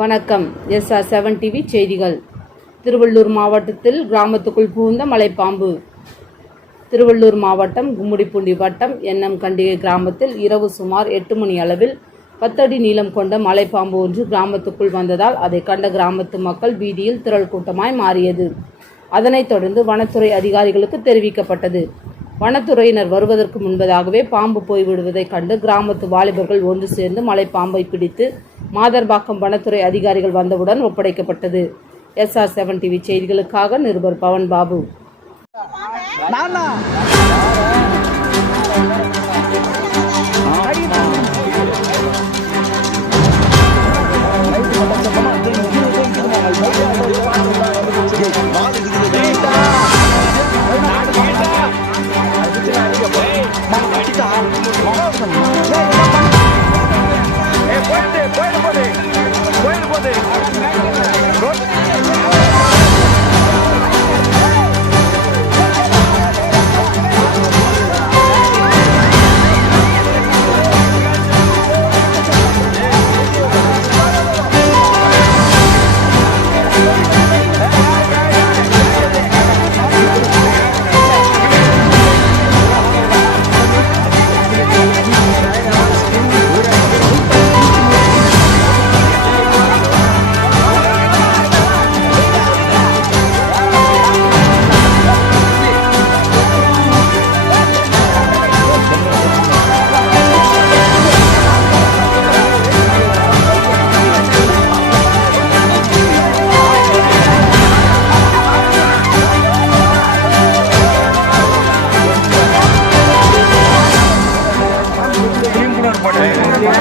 வணக்கம். S R seven TV செய்திகள். திருவள்ளூர் மாவட்டத்தில் கிராமத்துக்குள் புகுந்த மலைப்பாம்பு. திருவள்ளூர் மாவட்டம் கும்முடிப்பூண்டி வட்டம் என்எம் கண்டிகை கிராமத்தில் இரவு சுமார் எட்டு மணி அளவில் பத்தடி நீளம் கொண்ட மலைப்பாம்பு ஒன்று கிராமத்துக்குள் வந்ததால் அதை கண்ட கிராமத்து மக்கள் வீதியில் திரள் கூட்டமாய் மாறியது. அதனைத் தொடர்ந்து வனத்துறை அதிகாரிகளுக்கு தெரிவிக்கப்பட்டது. வனத்துறையினர் வருவதற்கு முன்பதாகவே பாம்பு போய்விடுவதைக் கண்டு கிராமத்து வாலிபர்கள் ஒன்று சேர்ந்து மலை பாம்பை பிடித்து மாதர்பாக்கம் வனத்துறை அதிகாரிகள் வந்தவுடன் ஒப்படைக்கப்பட்டது. எஸ்ஆர் செவன் டிவி செய்திகளுக்காக நிருபர் பவன் பாபு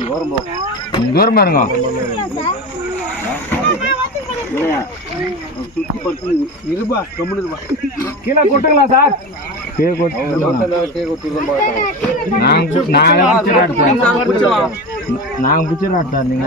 தூரமா கீழே கொட்டுங்களா சார்? நாங்க பிடிச்சிடாட்டு சார். நாங்க பிடிச்சிடாட்டு சார். நீங்க